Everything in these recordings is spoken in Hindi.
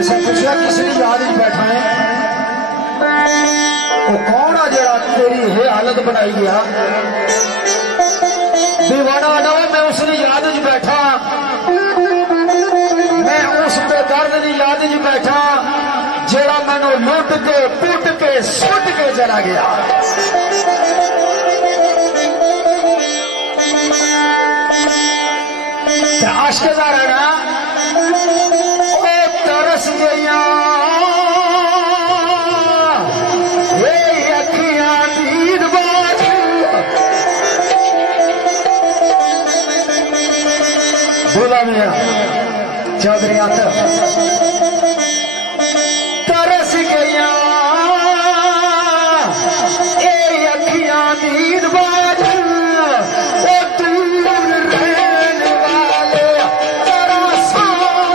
किसी पूछा किसकी याद ही बैठा है वो कौन आ जरा तेरी ये हालत बनाई गया दीवाना ना मैं उसकी याद च बैठा मैं उस बेदर्द की याद च बैठा जरा मैनू लुट के पुट के सुट के चला गया आश्कदार है ना वो तरस गया बोला मियां चौधरी तरस गया ए अखियां नींद बाज ओ दूर रहने वाले तेरा सामने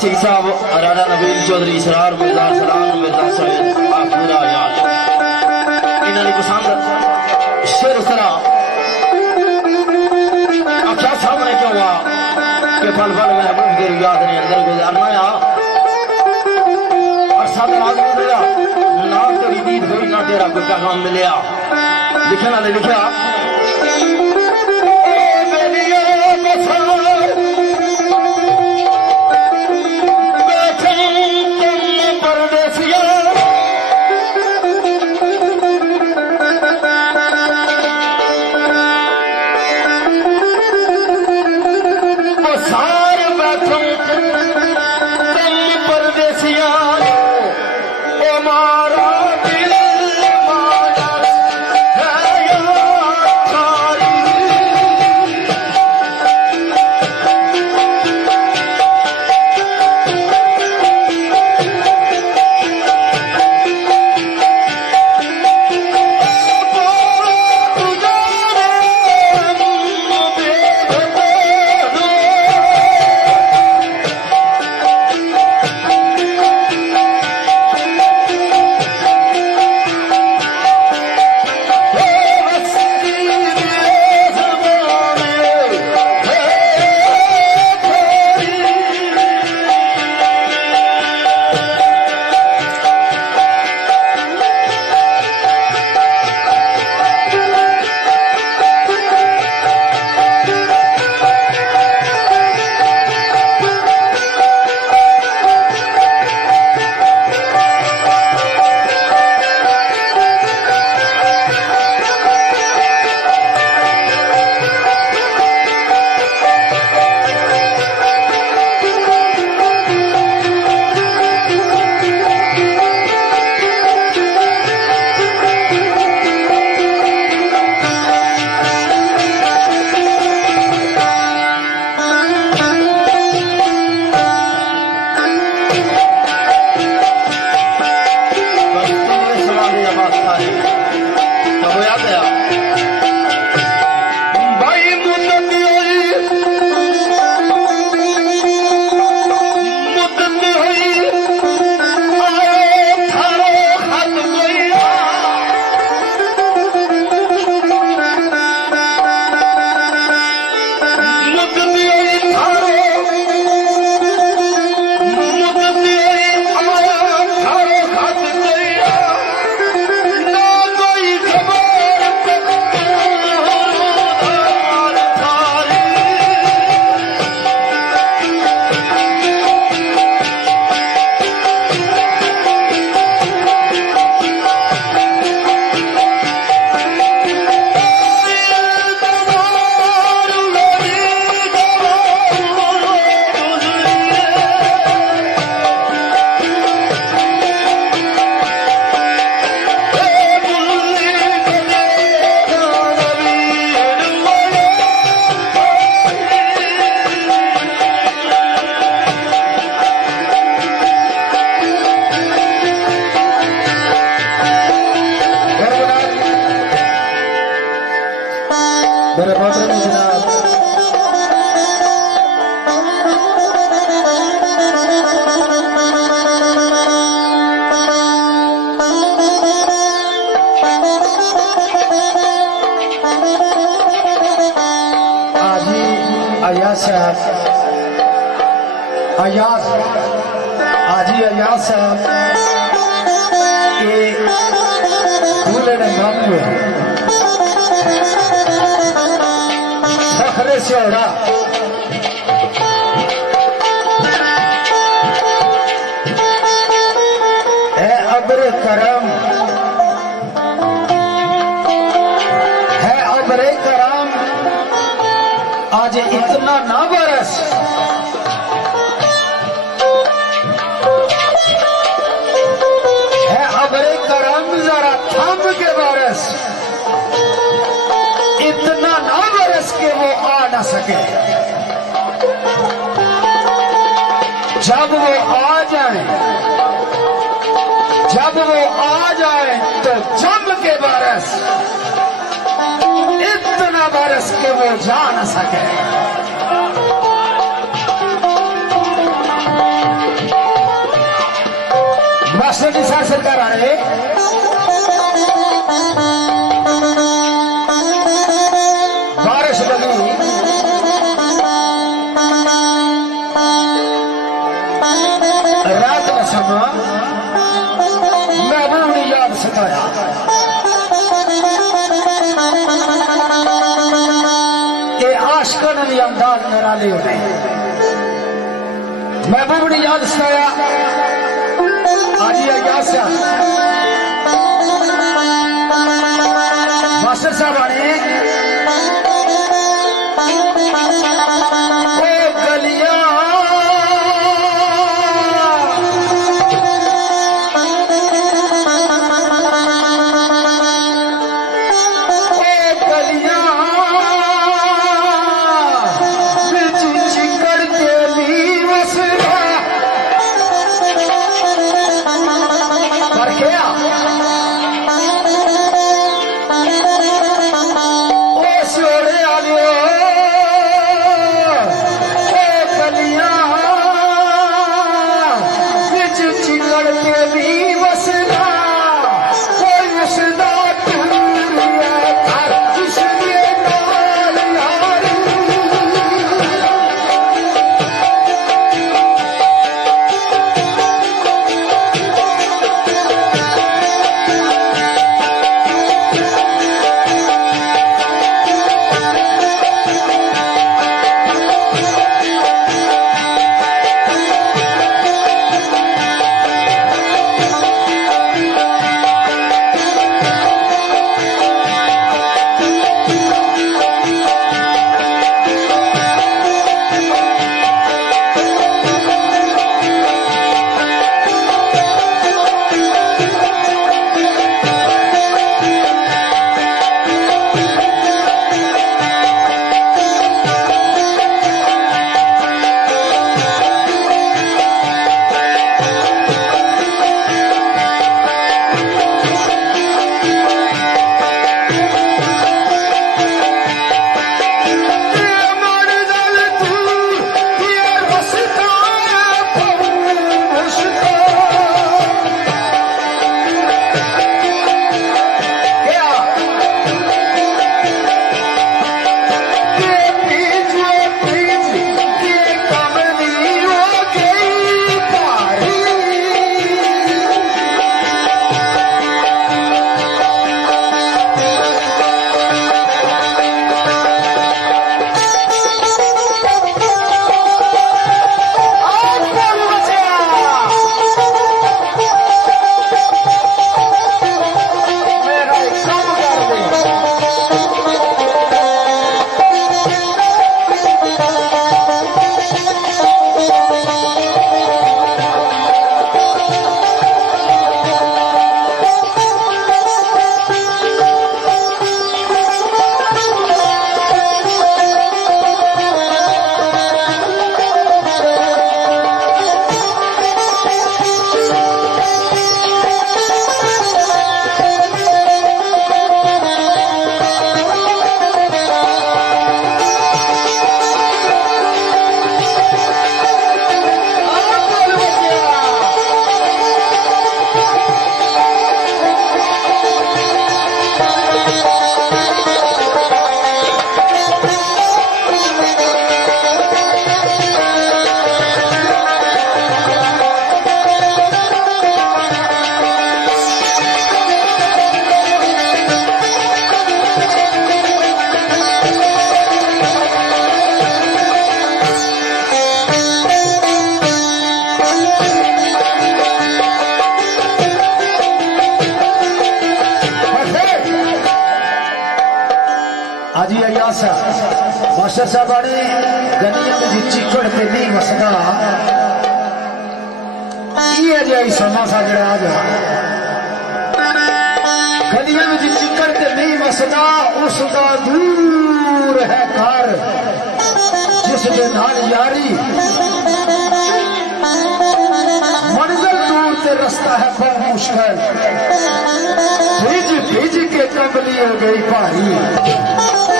सिंह साहब राजा नबील चौधरी इसरार मिर्जा सलाम मिर्जा सैयद पूरा याद इन्होंने पसंद शेर उस तरह आख्या सामने क्यों हुआ कि पल पल महबूब की याद ने अंदर गुजारना या और साथ राज मिला ना तेरी दीद हुई ना तेरा कोई पैगाम मिलया लिखने वाले लिखा मारा दिल मारा है या थारी अयाज साहब, अयाज हाजी अयाज साहब के दूल्हे ने मामू फखरे स्योड़ा है अब्र करम, है अब्र करम आज इतना ना बरस, है अब्र करम जरा थम के बरस, इतना ना बरस के वो आ ना सके। जब वो आ जाए, जब वो आ जाए तो जम के बरस, इतना बरस के वो जा न सके। मास्टर निसार सरकार आ रहे, बारिश लगी, रात का समय महबूब ने याद सताया, ये आशिका ने अंदाज मेरा ले उठे, महबूब ने याद सताया। आज अयाज साहब मास्टर साहब आने गलिया मास्टर साहब ने गनिया में चिकड़ ते नहीं वसदा ये अजाई समा सा जड़ा आ जा गनिया में चिकड़ ते नहीं वसदा उसका दूर है घर जिसके नाल यारी मंजिल दूर से रास्ता है बहुत मुश्किल भीज भीज के कमली हो गई भारी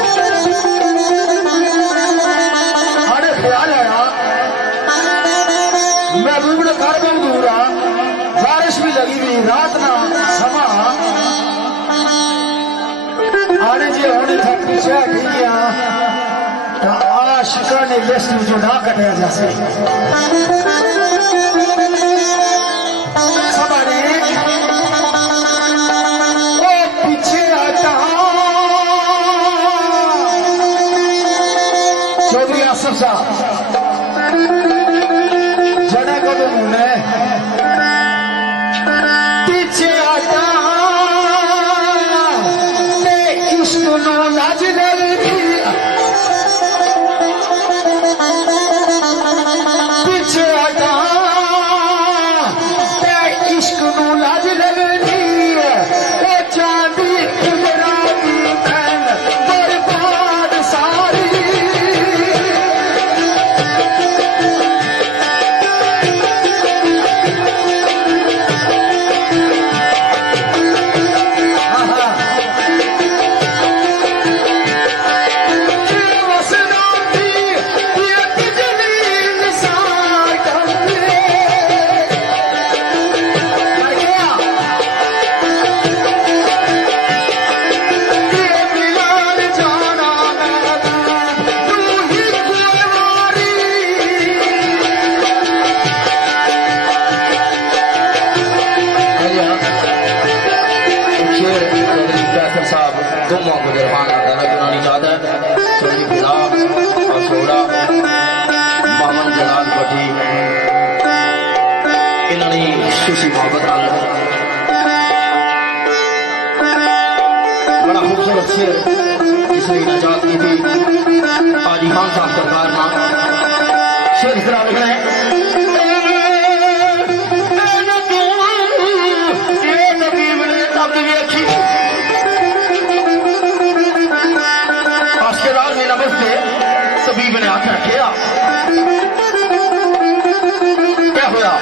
अरे ख्याल आया महबूब ने घर बहुत दूर आ बारिश भी लगी हुई रात ना समा आने जे होने तक पीछे हटी गया आशिका ने लिस्ट जो ना कटिया जैसे पीछे आता चौधरी आसफ साहब जने को तो मुने पीछे आता इश्क नो लाज पीछे आता इश्क नो लाज चांदी बर्बाद सारी बड़ा खूबसूरत शेर जिसने नजात की थी आज खान साहब सरकार ना शेर इस तरह लिखना है आशकेदार ने नबज से तबीब ने आंखें रखिया क्या हुआ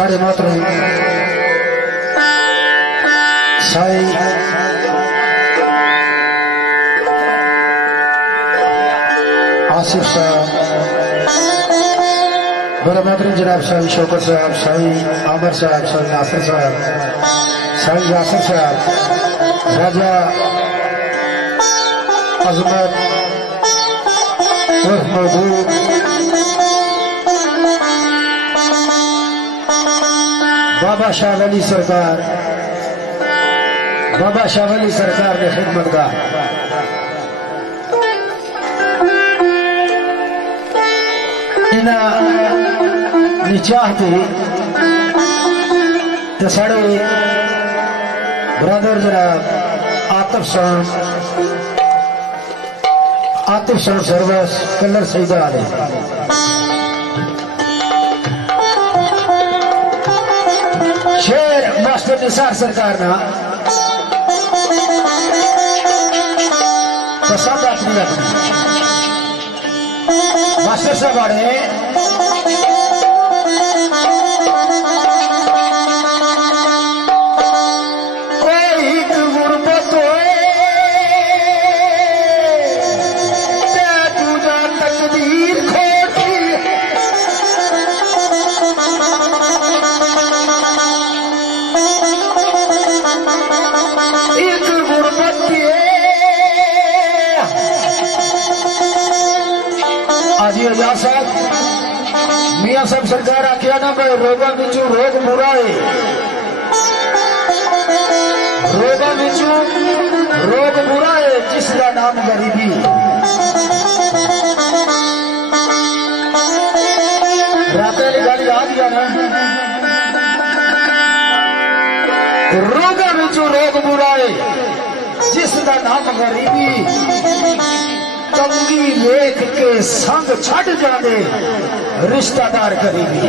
साढ़े मात्र साई आसिफ साहब, बड़ा मात्र जनाब साई शौकत साहब, साई आमिर साहब, साई नासिर साहब, साई यासिर साहब, राजा अजमत महबूब, बाबा शाह वली सरकार, बाबा शाह वली सरकार ने खिदमतगार, इन्हें चाहते तो साढ़े ब्रदर जनाब आतिफ साहब सर्वस कलर सईदा आले शेर मास्टर निसार सरकार ना पसंद अपनी रखनी मास्टर साहब आड़े मियाँ साहब सरकार आखिया ना भाई रोगा बिचू रोग बुरा है, रोगा बिचू रोग बुरा है जिसका नाम गरीबी। रात वाली गाली आ गया ना, रोगा बिचू रोग बुरा है जिसका नाम गरीबी। चंगी लेख के संग छड़ जाने रिश्तेदार करीबी।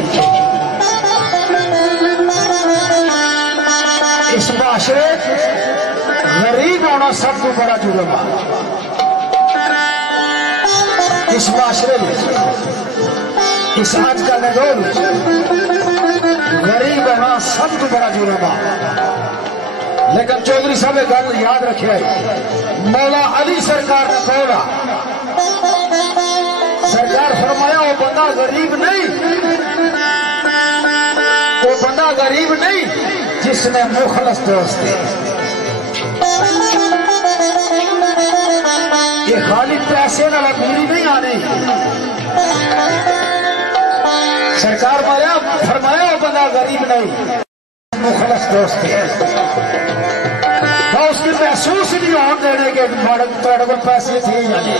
इस माशरे गरीब होना सबको बड़ा जुर्म है। इस माशरे में इस आज का दौर गरीब होना सबको बड़ा जुर्म है। लेकिन चौधरी साहब ने गल याद रखे, मौला अली सरकार ने कहा, सरकार फरमाया वो बंदा गरीब नहीं, वो बंदा गरीब नहीं जिसने मुखलस दोस्त है। ये खाली पैसे ना अमीरी नहीं आने। सरकार फरमाया वो बंदा गरीब नहीं मुखलस दोस्त है। उसकी महसूस नहीं होने देने के थोड़े को पैसे थे जाने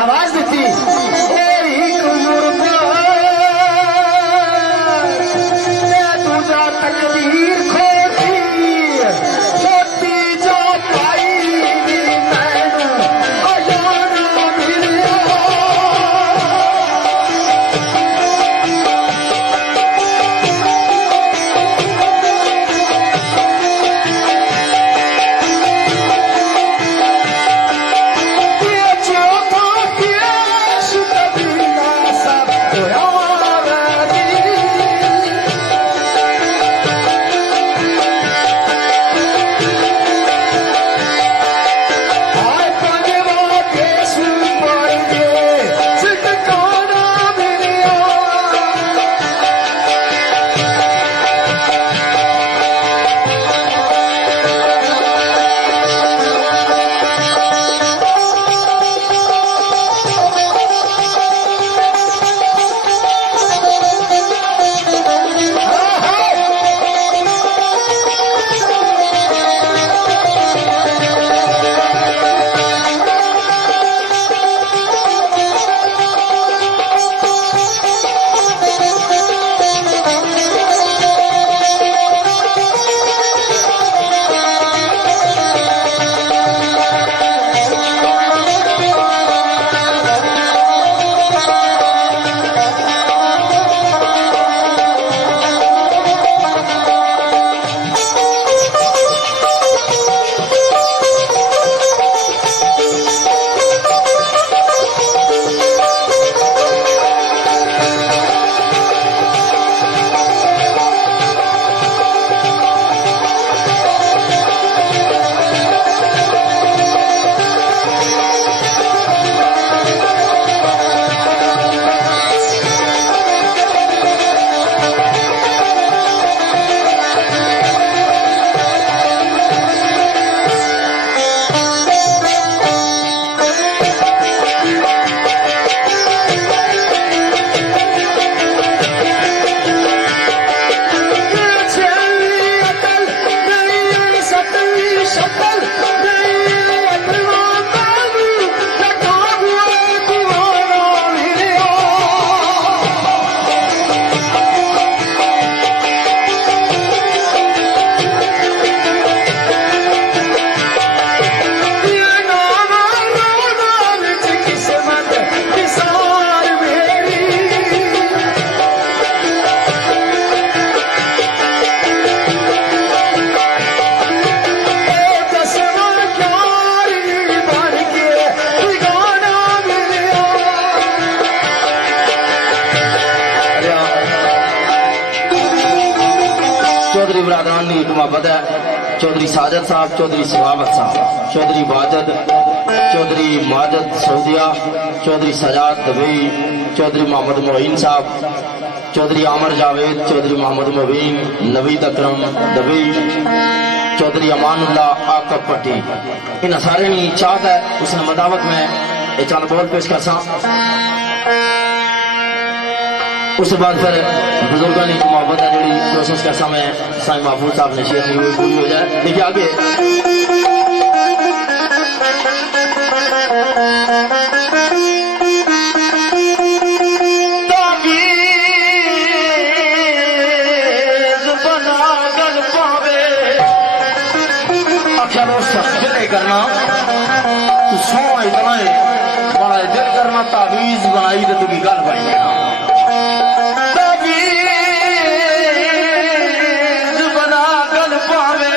आवाज दी तुझा तकदीर खोटी छोटी जो पाई चौधरी बरादरान की एक मोहब्बत है। चौधरी साजद साहब, चौधरी सवाबत साहब, चौधरी वाजद, चौधरी माजद सऊदिया, चौधरी सजाद दबई, चौधरी मोहम्मद मोइन साहब, चौधरी आमर जावेद, चौधरी मोहम्मद मुबीन, नवीद अकरम दबई, चौधरी अमानुल्लाह आकब पट्टी। इन सारे की चाहत है उसने मुताबिक मैं एक चंद बोल पेश कर सा। उसके बाद फिर बुजुर्गों की मोहब्बत है जी कोशिश कर सा मैं साईं महफूज साहब ने शेर नहीं पूरी हो जाए। देखिए आगे करना सो इतना है बड़ा दिल करना तावीज बनाई तो तुझी गल बन गया तावीज बना गल पावे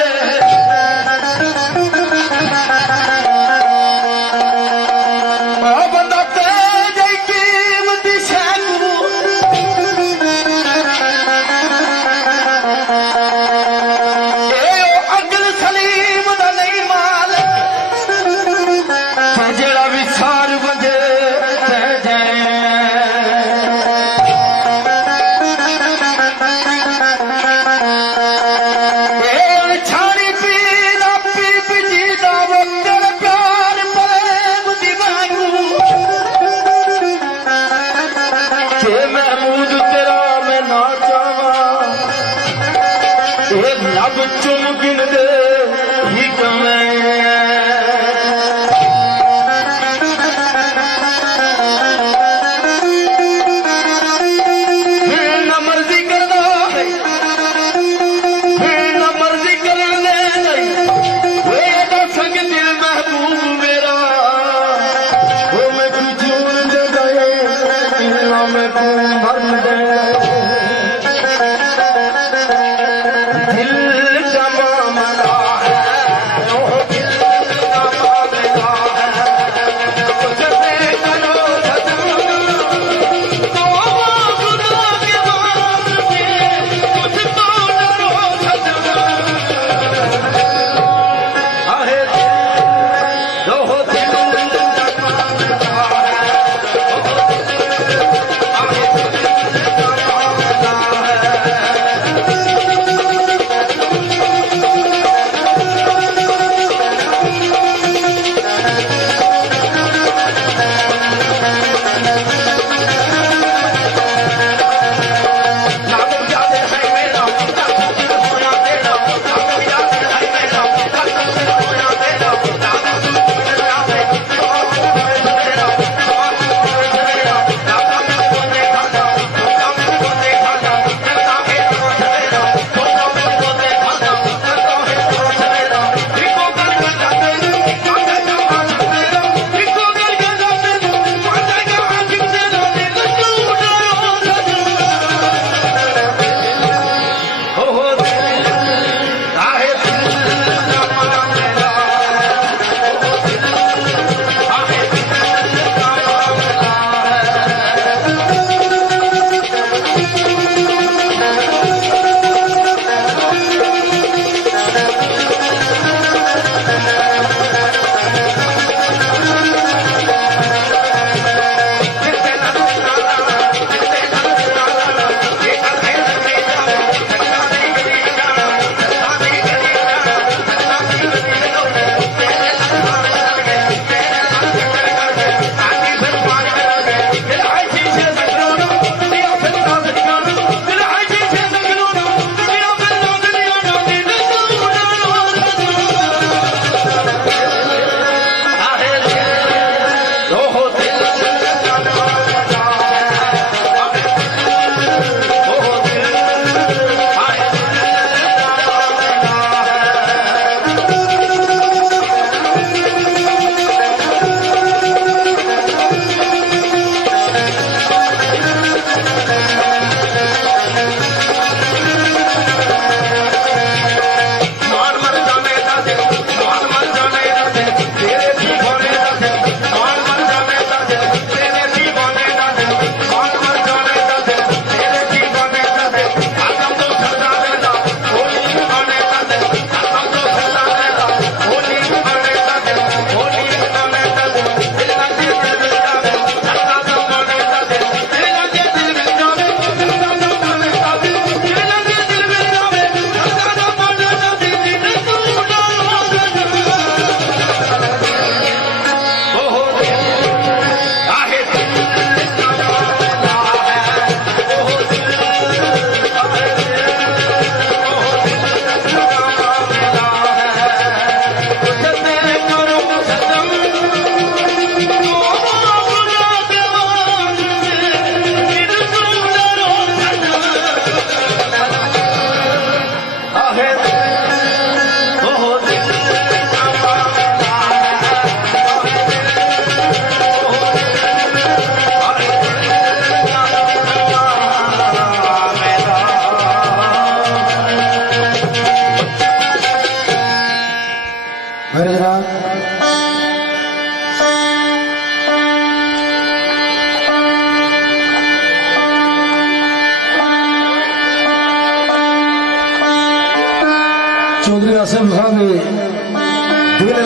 बंदा तेज कीमती शैकू अगल सलीम दा नहीं माल जेड़ा विचार बजे छाड़ी पीला पीप जी दा वो तेरा प्यार प्रेम दीवानू जे महमूद तेरा मैं ना चावा ये लब चुम गिन दे ही कमें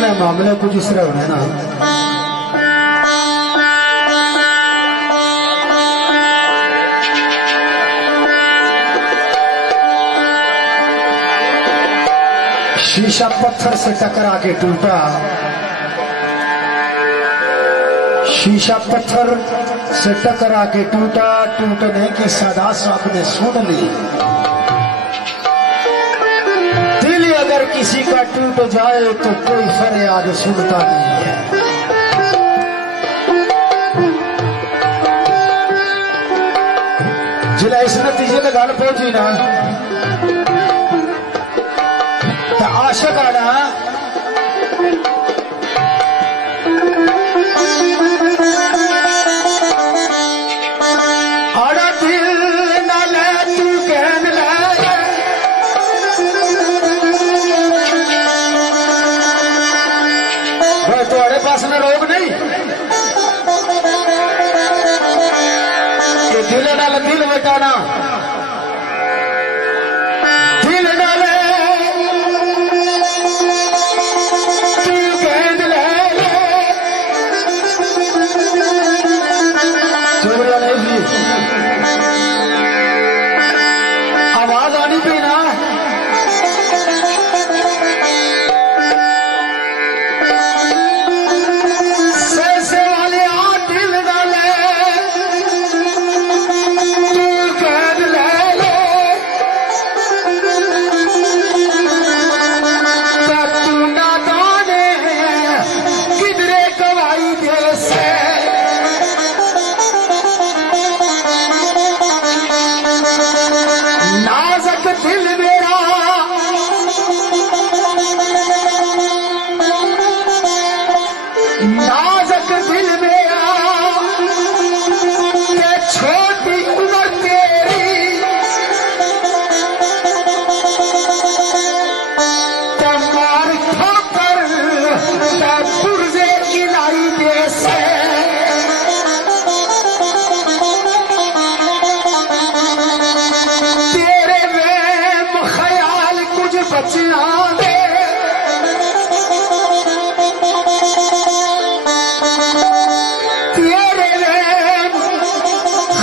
मैं मामले कुछ इस तरह होने ना शीशा पत्थर से टकरा के टूटा, शीशा पत्थर से टकरा के टूटा, टूटने की सदा सबने सुन ली। दिल अगर किसी का टूट जाए तो कोई फरियाद सुनता नहीं है। जिला इस नतीजे में गल पहुंची ना तो आशिक आना आड़ा दिल ना ले तू कहन ले भाई तुम्हारे पास में रोग नहीं कि दिल नाल दिल बटाना दिल नाल आवाज आनी पी ना से वाले दिल डाले तू कैद ले तू ना दाने किधरे गवाई दे से नाज़क दिल मेरा नाज़क दिल मेरा ये छोटी उम्र तेरी ते मार ठोकर ते पुरजे इलाई दे से बचना दे तेरे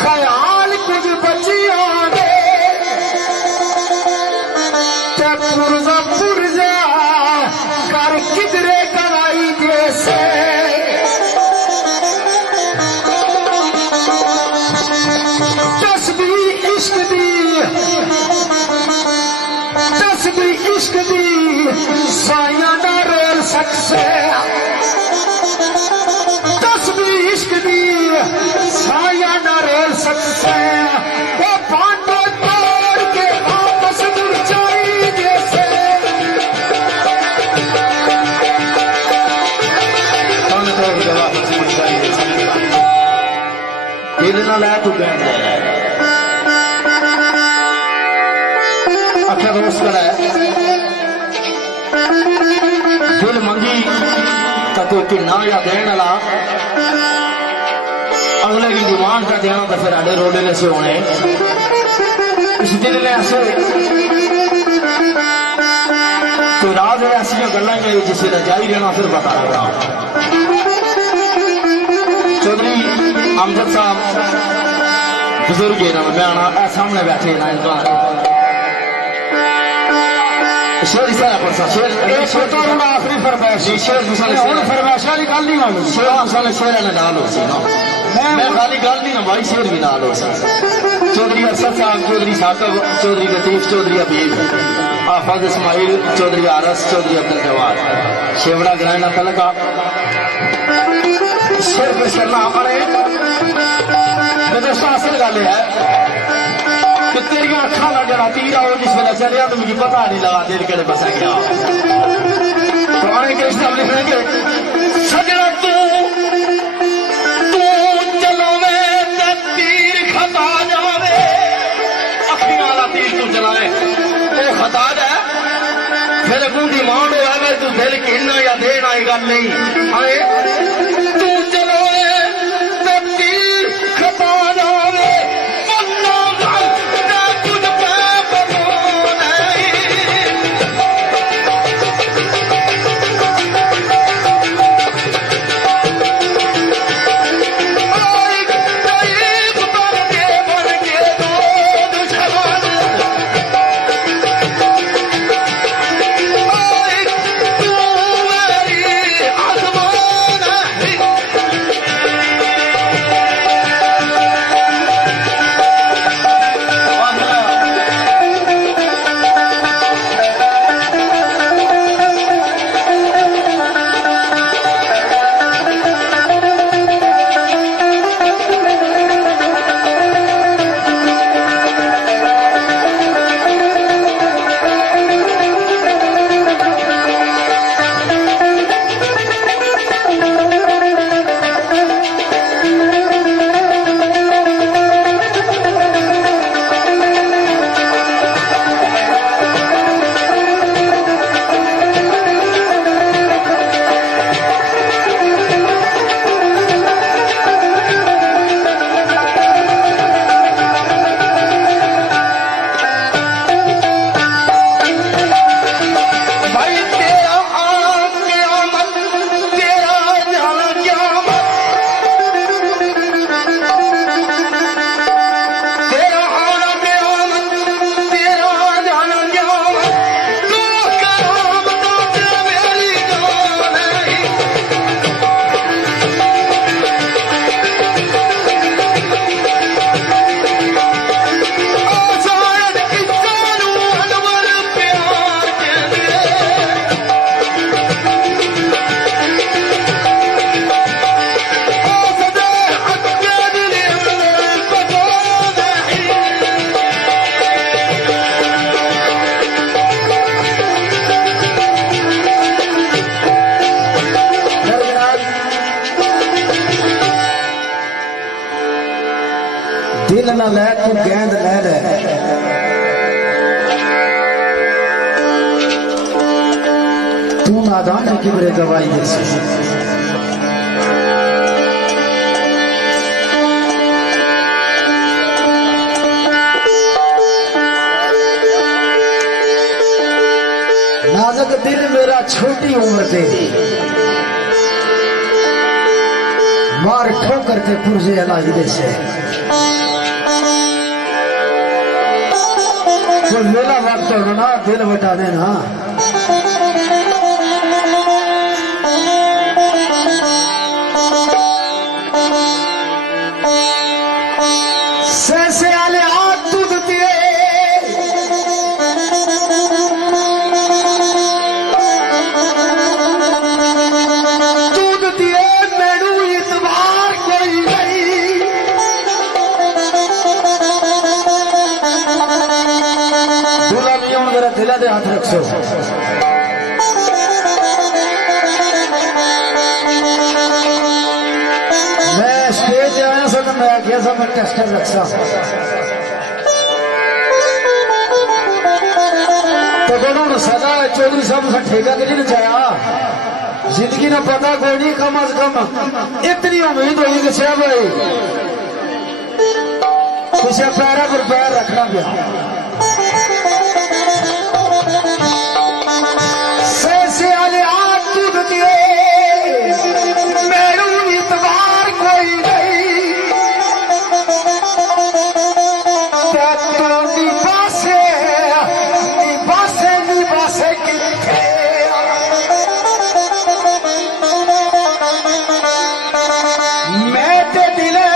ख्याल कुछ बचिया दे पुरजा पुरजा कर किधरे गवाई जैसे तस्बीह इश्क दी इश्क दी साया ना रोल सकसे तस्बीह इश्क दी साया ना रोल सकसे वो बांटो तोड़ के आपस मुरझाई जैसे दिल ना लै तू कहने अच्छा दोस्त कर दिल मंगी तो कि ना या देने वाला अगले की डिमांड का देना तो फिर आडे रोले से होने इस दिल ने ऐसे तो राज ऐसी गल्ला जिसे रजाई रहना फिर बता रहा चौधरी अमजद साहब बुजुर्ग है ना मैं आना सामने बैठे ना इनका शेर इस तरह पढ़ता शेर एक छोटा मुंडा आखिरी फरमाइश शेर मुसाले शेर फरमाइश वाली गल नहीं मालूम शेर मुसाले शेर ने डाल हो सी ना मैं खाली गल नहीं ना भाई शेर भी डाल हो सी चौधरी अरशद साहब चौधरी साकब चौधरी लतीफ चौधरी हबीब आफाज इस्माइल चौधरी आरस चौधरी अब्दुल जवाद शेवड़ा ग्रहण तलका शेर पे चलना हमारे दोस्तों असल गल है कि तेरिया अखा का जरा तीर आओ जिस वेला चलिया तो मुझे पता नहीं लगा दिल केड़े बसा गया पुराने केस में लिखेंगे सजना तू चलावे तीर खता जावे अखियां वाला तीर तू चलाए तो खता है फिर बूढ़ी मांड हो तू दिल कहना या देना ये गल नहीं आए तू चलावे तीर खता जावे ना ले तू गेंद ले ले तू नादान है कि मेरे दवाई दे नाजक दिल मेरा छोटी उम्र तेरी मार ठोकर के पुरजे अलाहिदे से कोई मेला वक्त होना दिल बटा देना से आले हाथ दूध दिए दिला दे हाथ रखो मैं स्टेज आया था तो मैं आखिया था मैं टेस्टर रखा तो बोलो सदा चौधरी साहब का ठेका के नहीं नचाया जिंदगी ने पता कोई नहीं कम अज कम इतनी उम्मीद हुई कि शाह भाई किसी पैरा पर पैर रखना गया मेरू इतबार कोई नहीं निबासे किथे मैं ते दिले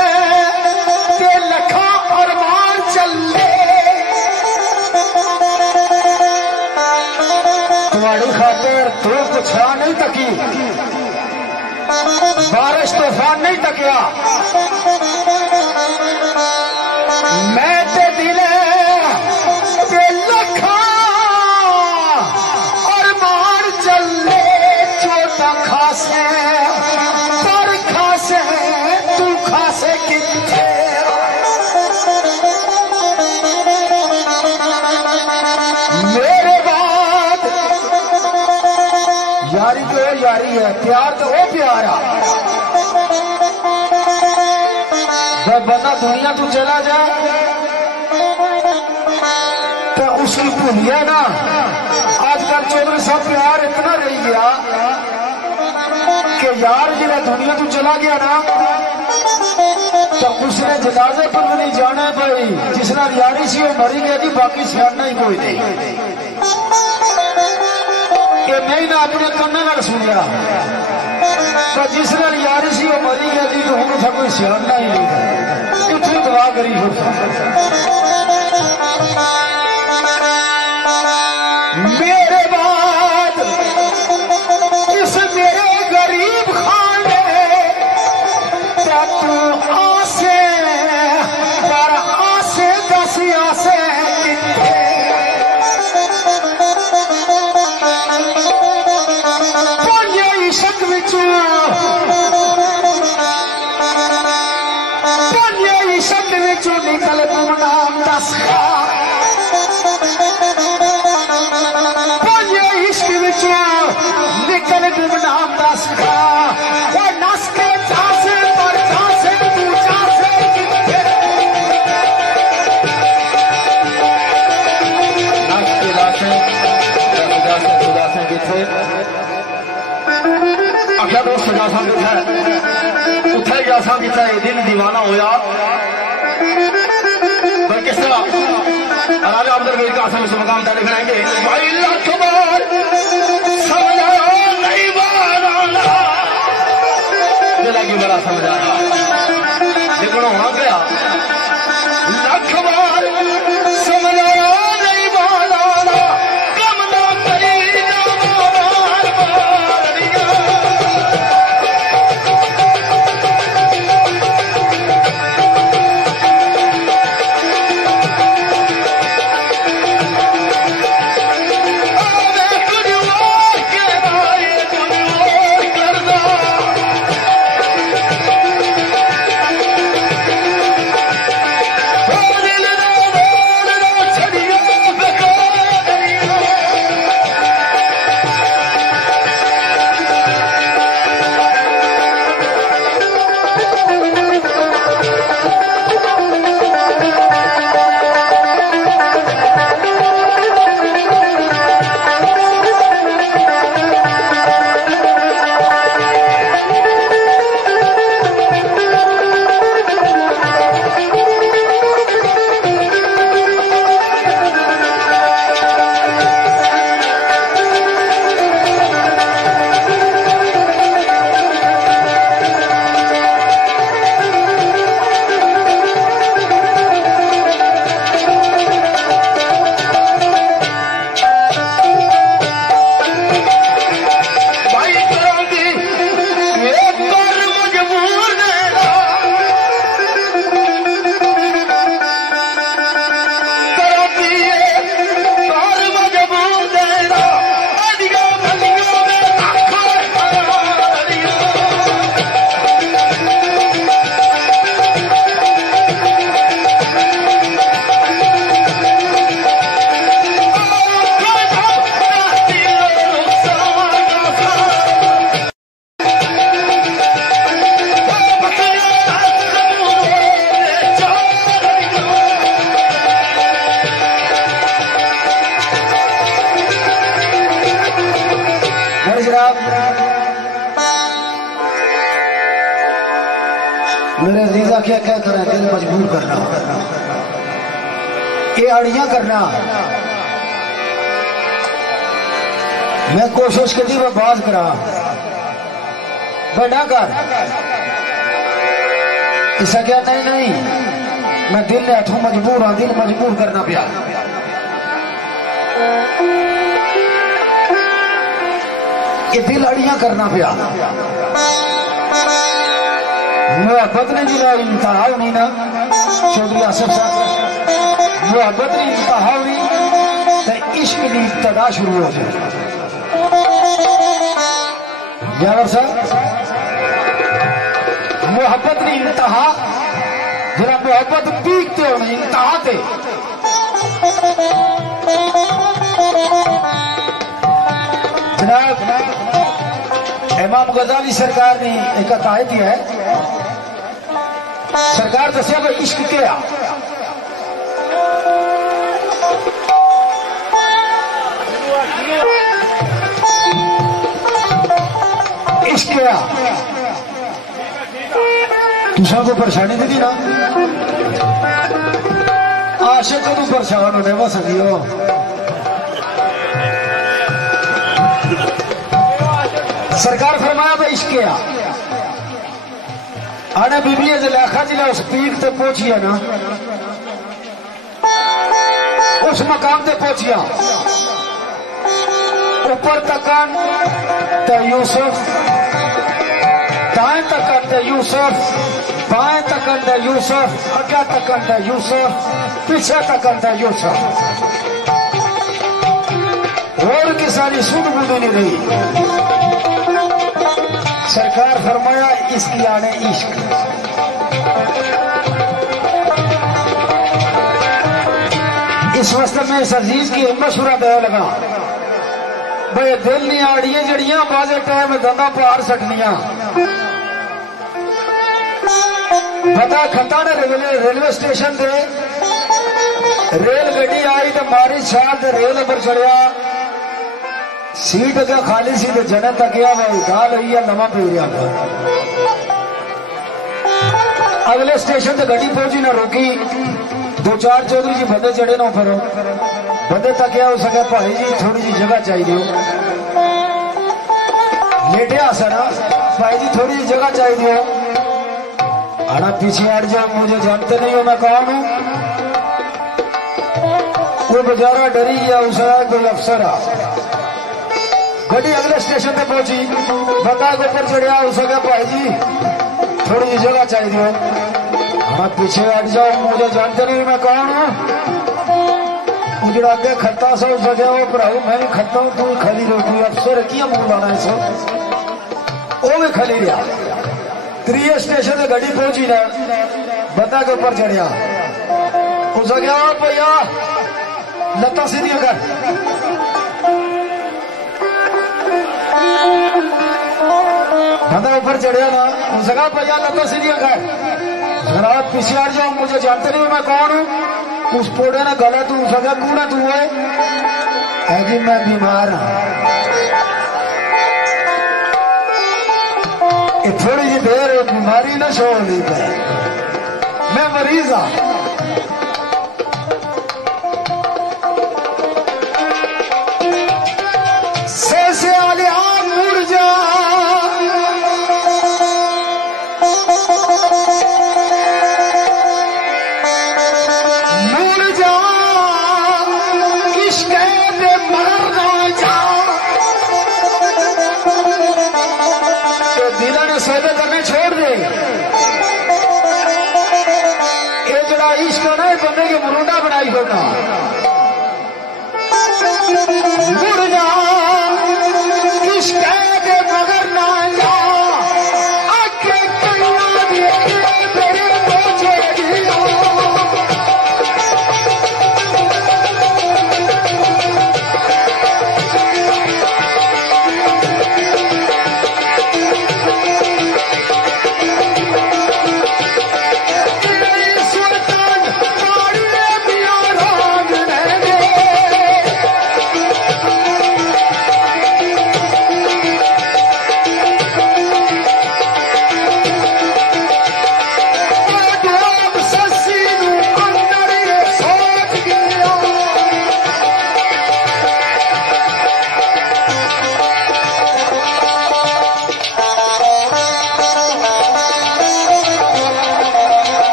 ते लखा अरमान चले तुम्हारी खातिर तू पुछा नहीं तकी बारिश तूफान नहीं तकिया मैं ते दिले ते लखा और मार चले चोटा खासे पर खासे तू खासे किथे मेरे बाद यारी तो यारी है प्यार तो वो प्यारा जब बंदा दुनिया तू चला जाए तो उसकी भूलिया ना आजकल चौधरी साहब प्यार इतना रही गया कि यार जिला दुनिया तू चला गया ना तो उसने जनाजे पर भी नहीं जाना भाई जिसना यारी सी वो मरी गया जी बाकी सियाना ही कोई नहीं कि नहीं ना अपने कन्ने नाल सुन लिया तो जिस नाल यारी सी वो मरी गया जी तो हम था कोई सियाना ही नहीं इतनी दुआ करी मेरे बाद इस मेरे गरीब खाने तू आसे पर आसे दस आसे इशक विचू इशक विचू निकल गुमनाम दस इश्क विचू निकल गुमनाम दस वो नस के चासे पर चासे तू चासे नस के दासे किथे अगला दोस्त सजा सा किथा उथे गया सा किथा ये दिन दीवाना होया पर किस तरह राजा अब्दुल गरीब का आसम से मकाम तारीफ बनाएंगे भाई लाख बार समझा नहीं बाराना लगी बड़ा समझा लेकिन वहां गया लाख बार समझा नहीं बाराना कम ना करी मेरे अजीजा क्या कहते हैं, दिल मजबूर करना, ये अड़ियां करना। मैं कोशिश करी मैं बात करा बड़ा कर ऐसा क्या नहीं नहीं मैं दिल ने हथों मजबूर हाँ, दिल मजबूर करना पिया। ये दिल अड़ियां करना पिया। मोहब्बत ने जिला इंतहा होनी ना चौधरी आसिफ साहब, मोहब्बत ने इंतहा होनी तो इश्क की इब्तदा शुरू हो जाए। यार साहब मोहब्बत की इंतहा जरा मोहब्बत पीकते हो नहीं इंतहा ते जनाब इमाम गजाली सरकार ने एक आयत है, सरकार दसिया भाई इश्क क्या इश्क क्या तुसा को परेशानी दी ना आशिक को तू परेशान होने वो सकियो। सरकार फरमाया भाई इश्क क्या आने बीबी जलाखा जिला उस पीक तक पहुंचिया ना, उस मकाम तक पहुंचिया ऊपर तकन तो यूसुफ, दाएं तकन तो यूसुफ, बाएं तकन तो यूसुफ, अग्गा तकन तो यूसुफ, पीछे तकन तो यूसुफ, और की सारी सुध बुध नहीं रही। सरकार फरमाया इसकी आने इश्क। इस वक्त में इस अजीज की मशवरा दे लगा भाई दिल नहीं आड़ियां जड़ियां बाजे टाइम दंदा पार सकनिया पता खता ने रेलवे स्टेशन से रेल गड्डी आई तो मारी छाल रेल पर चढ़िया, सीट अगर खाली सी तो जने तक गया भाई गाल हुई है लमा पी गया। अगले स्टेशन से गड्डी पहुंची ना रोकी, दो चार चौधरी जी बंदे चढ़े ना फिर बंदे तक गया हो सके भाई जी थोड़ी सी जगह चाहिए लेटे आसना भाई जी थोड़ी सी जगह चाहिए आना पीछे हट जाओ मुझे जानते नहीं हो मैं कौन हूं। वो बेचारा डरी गया उसका कोई अफसर आ गड्डी अगले स्टेशन पे पहुंची बंदा के ऊपर चढ़िया उसका भाई जी थोड़ी सी जगह चाहिए हाँ पीछे हट जाओ मुझे जानते नहीं मैं कौन हूं। उजड़ा के खत्ता सा उस जगह वो भराऊ मैं भी खत्ता हूं तू खली रोटी अफसर किया मुंह लाना इसे वो भी खली रहा। त्रीय स्टेशन से गड्डी पहुंची ना बंदा के ऊपर चढ़िया उस जगह भैया लत्ता सीधी कर बंदा ऊपर चढ़िया ना उस जगह भैया लत्ता सीधी कर जरा पीछे हट जाओ मुझे जानते नहीं मैं कौन हूं। उस पोड़े ने गला तू सका कूड़ा तू है जी मैं बीमार हाँ थोड़ी जी देर बीमारी ना छोड़ दी मैं मरीज हाँ। से आलिया मुड़ जा सौदे करने छोड़ दे ये जरा इश्क ना बंदे की मुरुंडा बनाई होगा मुड़ जा इश्क के मगर ना जा आखे कन्या तेरे पहुंचे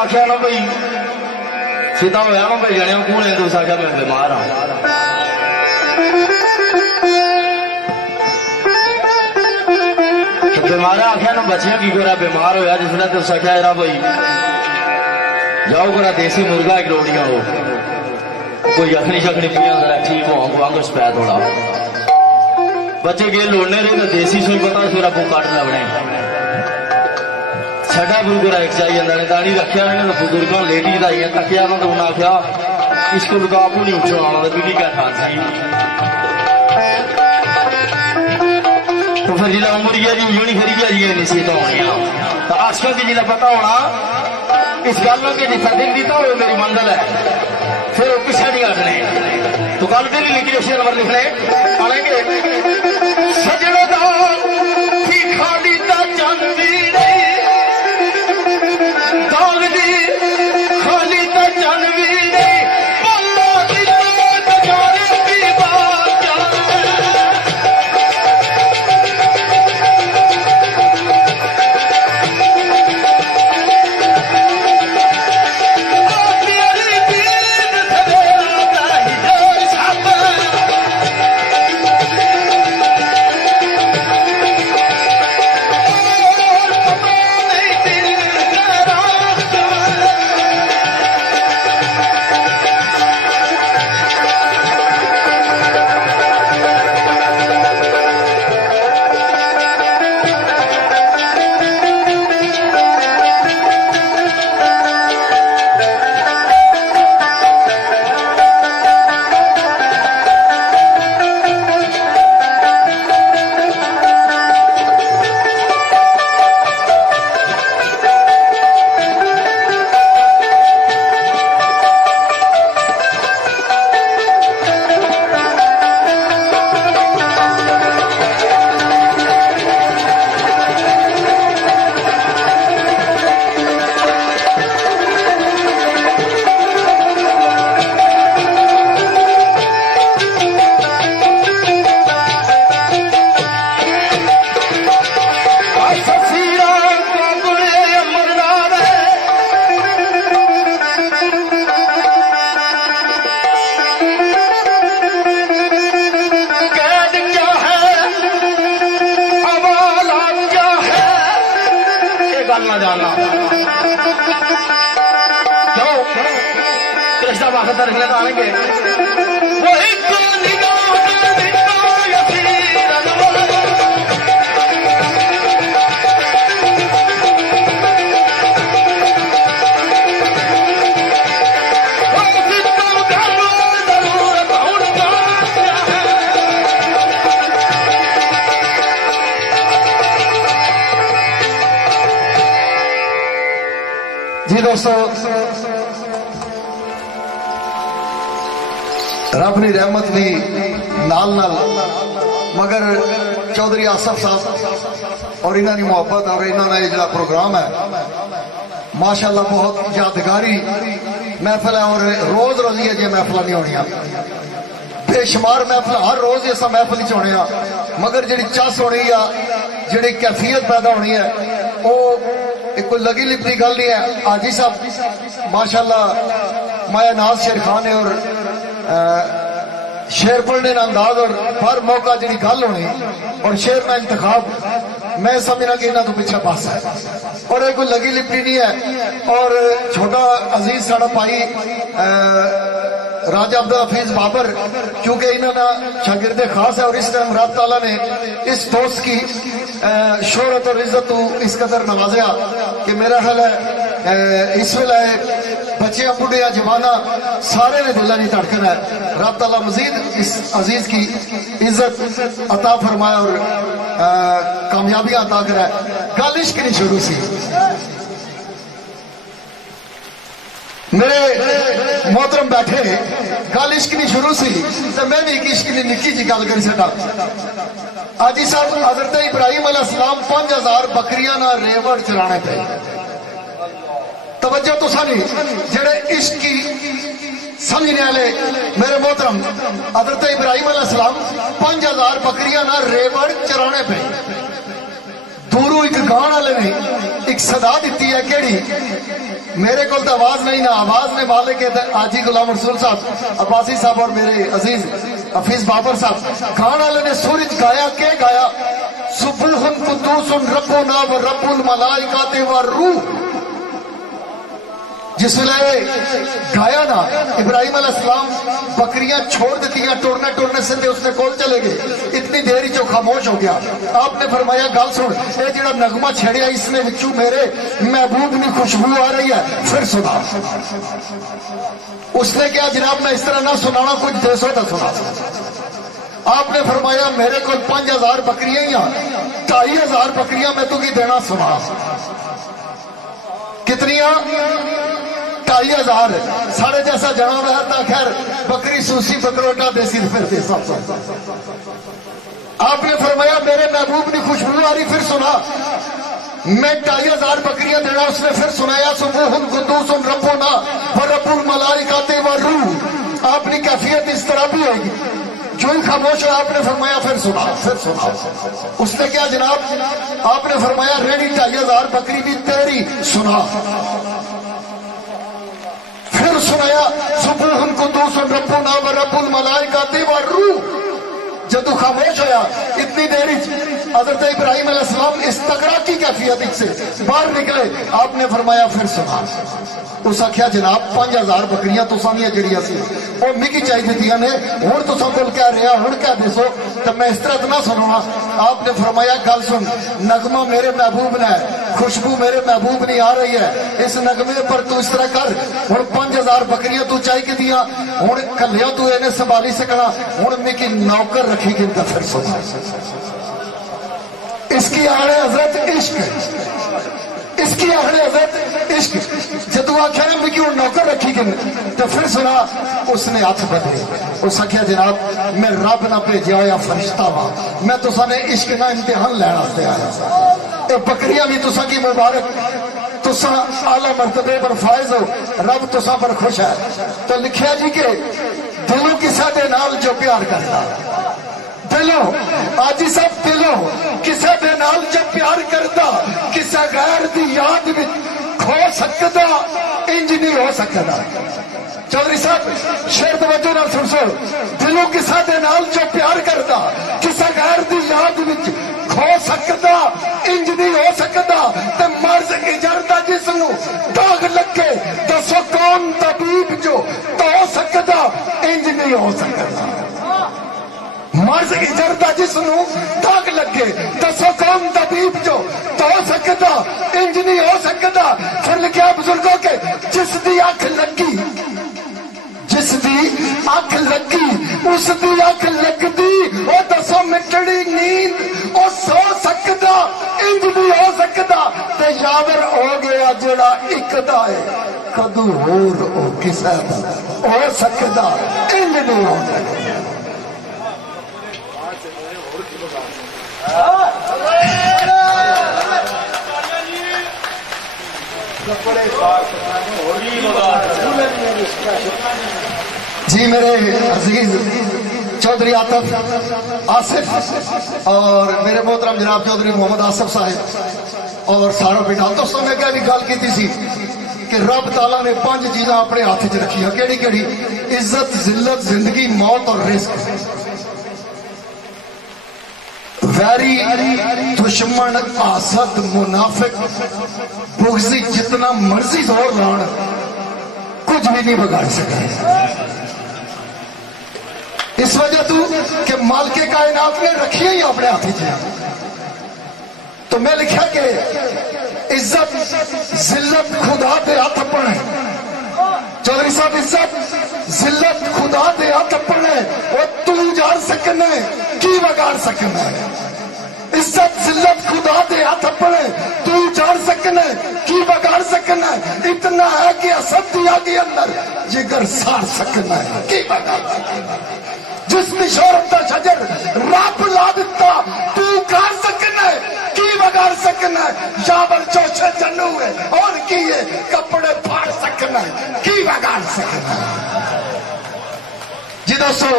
आख्या ना भाई सीधा होया ना भाई जाने कौन है, तुस आख्या मैं बीमार हाँ। बीमार आख्या ना बच्चियां की करा बीमार होया जिसने तुस आख्या यार भाई जाओ करा देसी मुर्गा एक रोटियां हो कोई अखनी शखनी पिया जरा ठीक हो अंग स्पै थोड़ा बच्चे गए लोड़ने रहे तो देसी सुई पता फिर आपको काट लगने छठा बुजुर्ग एक चाहिए अंदर दाढ़ी रखा है तो बुजुर्ग लेडी का ही तकिया ना तो उन्हें आख्या इसको लुकाप नहीं उठा आना तो भी क्या खान सी तो फिर जिला उम्र है जी यूनी खरी गया जी नसीहत होनी तो आजकल की जिला पता होना इस गल के जितना दिन दीता हो मेरी मंजिल है फिर वो पिछा नहीं हटने तो गल भी लिखी शेर नंबर लिखने आएंगे सजड़े खाली चंद भी नहीं दाग दी खाली चंद भी नहीं रब की रहमत भी नाल नाल मगर चौधरी आसफ साहब और इन्हों की मोहब्बत और इन्होंने जो प्रोग्राम है माशाल्लाह बहुत यादगारी महफिल है और रोज रोज ये महफिल नहीं होनी बेशुमार महफिल हर रोज इस महफिल च होने मगर जी चस होनी या जी कैफियत पैदा होनी है वो कोई लगी लिपटी गल नहीं है। हाजी साहब माशाल्लाह माया नाज शेर खान है और शेर पढ़ने का अंदाज और हर मौका जी गल होनी और शेर का इंतखाब मैं समझना कि इन्हों तो पीछे पास है और ये कोई लगी लिपटी नहीं है। और छोटा अजीज साड़ा भाई राजा अब्दुल हफीज बाबर क्योंकि इन्होंने शागिर्दे खास है और इस टाइम रब ताला ने इस दोस्त की शोहरत और इज्जत इस कदर नवाजा कि मेरा ख्याल है इस वेले बच्चियां बुढ़िया जवाना सारे ने दिल की धड़कन है। रब ताला मजीद इस अजीज की इज्जत अता फरमाए और कामयाबियां अता करे। गल इश्क नहीं शुरू सी मेरे मोहतरम बैठे गल इश्क नहीं शुरू सी तो मैं भी इश्क की निक्की जी गल कर सका। हाजी साहब हजरत इब्राहिम अलैहिस्सलाम 5000 बकरियां ना रेवड़ चलाने पे तवज्जो तो सानी जेड़े इश्क की समझने वाले मेरे मोहतरम हजरत इब्राहिम अलैहिस्सलाम 5000 बकरियां ना रेवड़ चराने पे दूरों एक गान वाले ने एक सदा दी है केड़ी मेरे को तो आवाज नहीं ना, आवाज ने वाले के आजी गुलाम रसूल साहब, अब्बासी साहब और मेरे अजीज हफीज बाबर साहब। गाने वाले ने सूरज गाया, के गाया, सुबूहुन कुद्दूसुन रब्बुना व रब्बुल मलाइकाति व रूह। जिसने गाया ना, इब्राहिम अलैहिस्सलाम बकरियां छोड़ दी, टुरने टुरने से उसने कोल चले गए, इतनी देर जो खामोश हो गया। आपने फरमाया गल सुन, ये जो नगमा छेड़िया इसने विचू मेरे महबूब की खुशबू आ रही है, फिर सुना। उसने क्या जनाब मैं इस तरह ना सुनाना, कुछ 200 का सुना। आपने फरमाया मेरे को 5000 बकरियां ही 2500 बकरियां मैं तुझे देना, सुना। कितनियां? 2500। साढ़े जैसा जना रहा था, खैर बकरी सूसी बकरोटा देसी फिरते सब। आपने फरमाया मेरे महबूब की खुशबू आ रही, फिर सुना। मैं 2500 बकरियां देना, उसने फिर सुनाया सुबूहुन कुद्दूसुन रब्बुना व रब्बुल मलाइकाति व रूह। आपकी कैफियत इस तरह भी होगी, जो ही खामोश है। आपने फरमाया फिर सुना, फिर सुना। उसने क्या जनाब? आपने फरमाया रेडी 2500 बकरी भी तेरी, सुना। फिर सुनाया सुबूहुन कुद्दूसुन रब्बुना व रब्बुल मलाइकाति व रूह। जदू खामोश होया, इतनी देर हजरत इब्राहिम अलैहिस्सलाम इस तगड़ा की कैफियत से बाहर निकले। आपने फरमाया फिर सुना। उस आख्या जनाब 5000 बकरियां तुसा दी जड़ियां सी वो मिगी चाहिए दियां ने, हुण तुसा कोल क्या रहा, हुण क्या दसो, तो मैं इस तरह तो ना सुनावा। आपने फरमाया गल सुन, नगमा मेरे महबूब ने, खुशबू मेरे महबूब नहीं आ रही है, इस नगमे पर तू इस तरह कर। हुण 5000 बकरियां तू चाहिए दियां, हुण कलिया तू इन्हें संभाली सकना, हुण मिगी नौकर रखी गिनता। फिर सुना। इसकी आड़े हजरत इश्क, इसकी आड़े हजरत इश्क। जदू आख्या ना मिगी हूं नौकर रखी गई, तो फिर सुना उसने हथ बदले। उस आख्या जनाब मैं रब ना भेजा होया फरिश्ता वा, मैं तुसा ने इश्क ना इम्तिहान लैन आया। बकरियां भी तुसा की मुबारक, तुसा आला मर्तबे पर फायज हो, रब तुसा पर खुश है। तो लिखिया जी के दिलों किसा दे नाल जो प्यार करता, दिलों आज सब दिलों किसा दे नाल जो प्यार करता, किसा गैर दी याद में खो सकता, इंज नहीं हो सकता। चौधरी साहब शेर तवज्जो नाल सुन सो, दिलों किसा दे नाल जो प्यार करता, किसा गैर दी याद में खो सकता, इंज नहीं हो सकता। ते मर्ज इजरता जिसनू दाग लगे, दसो कौन तबीब जो तो सकता, इंज नहीं हो सकता। मर्ज इजरता जिसनू दाग लगे, दसो कौन तबीब जो तो सकता, इंज नहीं हो सकता। फिर लिखा बुजुर्गों के जिसदी अख लगी, जिसदी अख लगी उसदी अख लगदी, वो दसो मिटड़ी नींद वो सो सकता, इंज नहीं हो सकता। ते यावर हो गया जेड़ा इकदा है, कदू होर ओ किसा हो सकता, इंज नहीं हो सकता। जी मेरे अजीज चौधरी आसिफ और मेरे मोहतरम जनाब चौधरी मोहम्मद आसिफ साहब और सारा बेटा दोस्तों ने क्या भी गल की थी कि रब ताला ने 5 चीजा अपने हाथ च रखी, केड़ी केड़ी? इज्जत, जिल्लत, जिंदगी, मौत और रिस्क। वैरी, दुश्मन, आसद, मुनाफिक, बुग़्ज़ी जितना मर्जी जोर लान कुछ भी नहीं बिगाड़ सके। इस वजह तू कि मालिके कायनात ने रखी ही अपने हाथ में। तो मैं लिखा कि इज्जत, जिल्लत खुदा दे हाथ अपने। चौधरी साहब इज्जत, जिल्लत खुदा दे हाथ अपने, वो तू जान सकना है की बिगाड़ सकना है। इज्जत, जिल्लत खुदा दे हाथ अपने, तू जान सकना है की बिगाड़ सकना है। इतना है कि असद दिया के अंदर जिगर साड़ सकना है की बिगाड़ सकना है। जिसकी शोहरत का शजर रब ला दिता, तू कर सकना है की बिगाड़ सकना है। यावर चौथे जन्नू है और की है कपड़े फाड़ सकना है की बिगाड़ सकना है। जी दोस्तों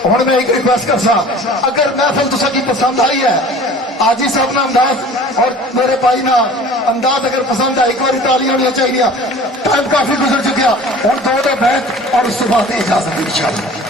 हुण मैं एक रिक्वेस्ट कर सा, अगर महफिल तुसा की पसंद आई है आजी साहब ना अंदाज और मेरे भाई ना अंदाज अगर पसंद है एक बार ताली होनी चाहिए। टाइम काफी गुजर चुका और दो दो बैठ और उसके बाद इजाजत इंशाअल्लाह।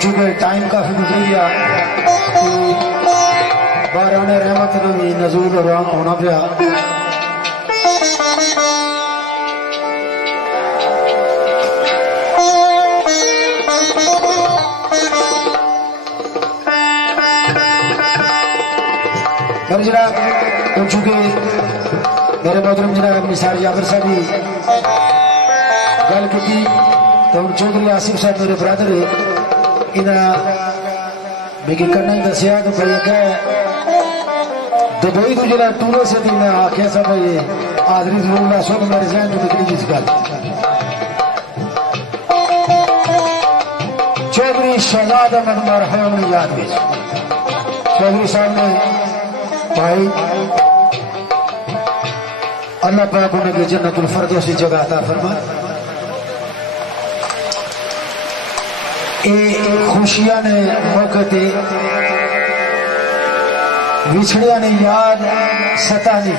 चूंकि टाइम काफी गुजर गया बारान रहमत ने भी नजूल और होना पाया। चूंकि मेरे मोहतरम जनाब निसार जाफर साहब भी गल की तो चौधरी आसिफ साहब मेरे ब्रदर मिगी करना ही दसिया तो भाई दुबई को जो टूर से थी मैं आख्या था भाई हाजरी जरूर दसो तो मेरे जहन में निकली जिस गल चौधरी शहजाद अहमद मरहूम याद में चौधरी साहब ने भाई अल्लाह पाक उन्हें जन्नतुल फरदौस की जगह अता फरमा। खुशियां ने मौके ते विछड़िया ने याद सतानी।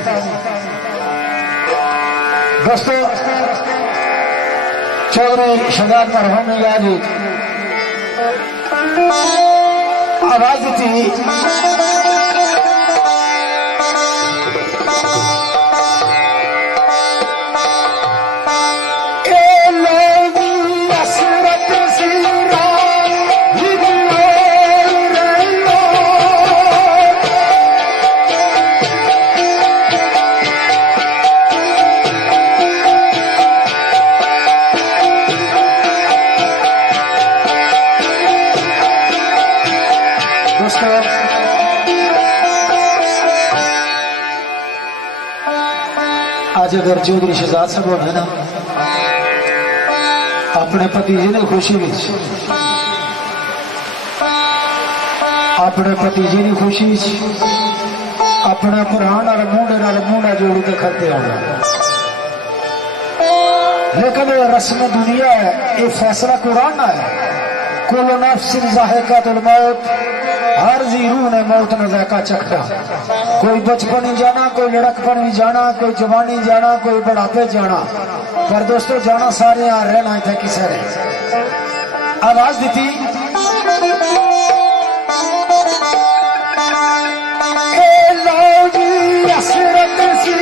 दोस्तों चौधरी शहजाद मरहूम ने याद आवाज थी आज अगर चौधरी शहजाद साहब है ना अपने भतीजे ने खुशी में अपने भतीजे की खुशी अपने पुराण और मूंढा जोड़ के करते आना। लेकिन रस्म दुनिया है ये फैसला कुरान है कुल्लु नफ्सिन ज़ाइक़ातुल मौत हर जी रूह ने मौत ने ज़ायका चखा। कोई बचपन ही जाना कोई लड़कपन ही जाना कोई जवानी जाना कोई बुढ़ापे जाना पर दोस्तों जाना सारे यहाँ रहना थे किसे रहे। आवाज दी थी लो जी असरत सी